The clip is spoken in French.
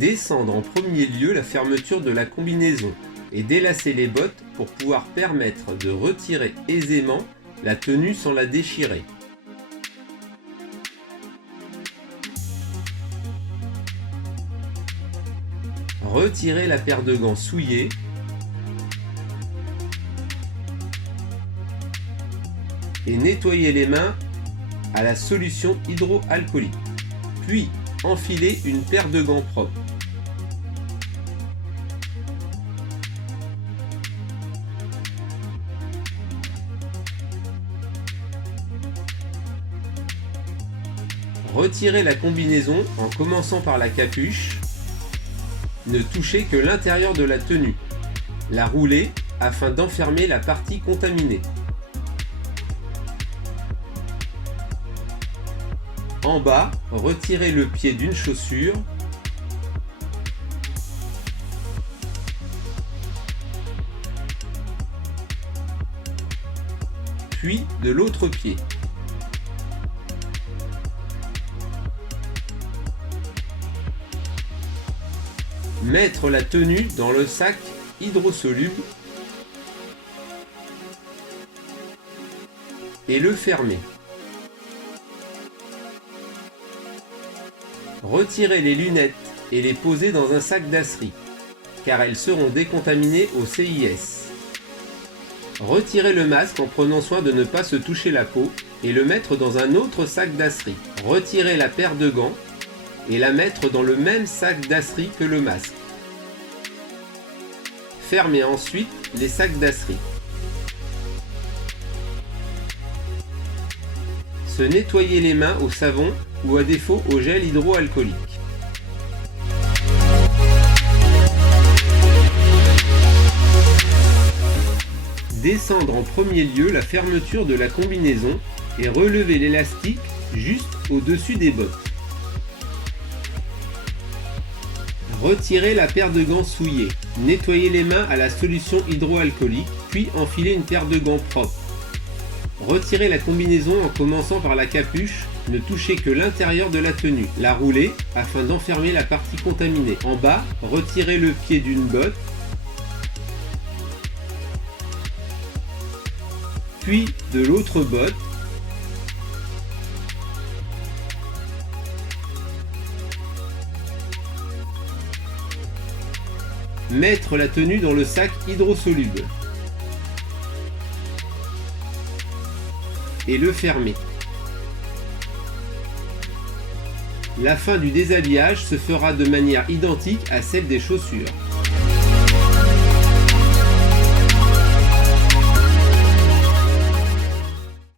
Descendre en premier lieu la fermeture de la combinaison et délasser les bottes pour pouvoir permettre de retirer aisément la tenue sans la déchirer. Retirez la paire de gants souillée et nettoyez les mains à la solution hydroalcoolique. Puis enfilez une paire de gants propres. Retirez la combinaison en commençant par la capuche. Ne touchez que l'intérieur de la tenue. La roulez afin d'enfermer la partie contaminée. En bas, retirez le pied d'une chaussure. Puis de l'autre pied. Mettre la tenue dans le sac hydrosoluble et le fermer. Retirez les lunettes et les poser dans un sac dasserie, car elles seront décontaminées au CIS. Retirez le masque en prenant soin de ne pas se toucher la peau et le mettre dans un autre sac dasserie. Retirez la paire de gants et la mettre dans le même sac dasserie que le masque. Fermez ensuite les sacs dasserie. Se nettoyer les mains au savon ou à défaut au gel hydroalcoolique. Descendre en premier lieu la fermeture de la combinaison et relever l'élastique juste au-dessus des bottes. Retirez la paire de gants souillés. Nettoyez les mains à la solution hydroalcoolique, puis enfilez une paire de gants propres. Retirez la combinaison en commençant par la capuche, ne touchez que l'intérieur de la tenue. La roulez afin d'enfermer la partie contaminée. En bas, retirez le pied d'une botte, puis de l'autre botte. Mettre la tenue dans le sac hydrosoluble et le fermer. La fin du déshabillage se fera de manière identique à celle des chaussures.